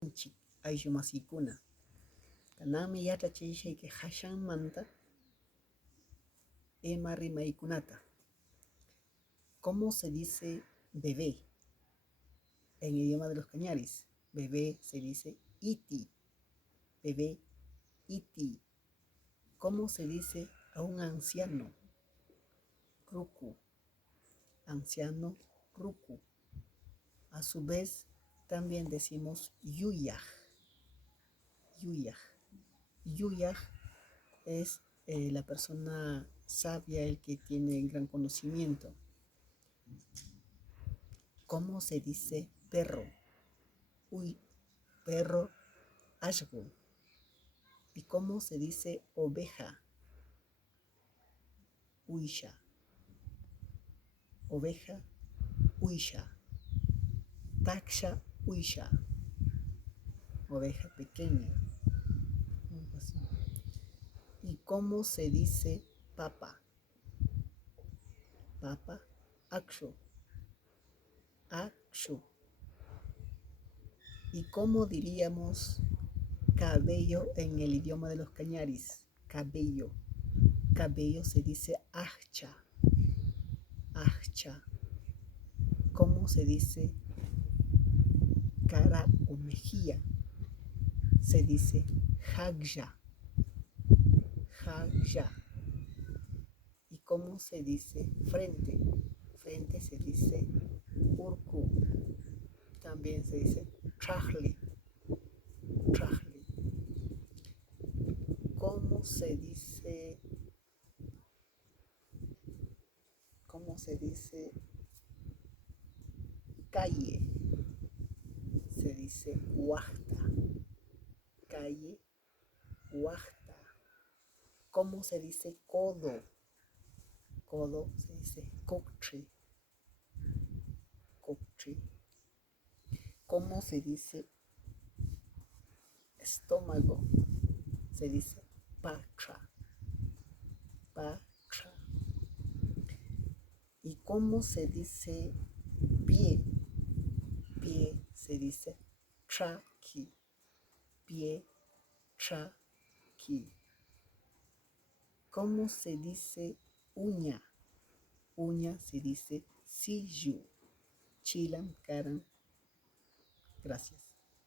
Chik ayllu masiykuna, kananmi yachachishayki hashanmanta ima rimaykunata. ¿Cómo se dice bebé en idioma de los Cañaris? Bebé se dice iti, bebé iti. ¿Cómo se dice a un anciano? Ruku, anciano ruku. A su vez también decimos yuyaj, yuyaj. Yuyaj es la persona sabia, el que tiene gran conocimiento. ¿Cómo se dice perro? Uy, perro ashgu. ¿Y cómo se dice oveja? Uysha. Oveja, uysha. Taksha, uysha. Oveja pequeña. ¿Y cómo se dice papa? Papa, akshu. Akshu. ¿Y cómo diríamos cabello en el idioma de los Cañaris? Cabello. Cabello se dice ahcha. Ahcha. ¿Cómo se dice cara o mejilla? Se dice hagya. Hagya. ¿Y cómo se dice frente? Frente se dice urku. También se dice trajli. Trajli. ¿Cómo se dice calle? Se dice huachta. Calle, huachta. ¿Cómo se dice codo? Codo se dice kokchi. Kokchi. ¿Cómo se dice estómago? Se dice pacha. Pacha. ¿Y cómo se dice pie? Pie se dice traki. Pie, traki. ¿Cómo se dice uña? Uña se dice siyu. Chilam, karan. Gracias.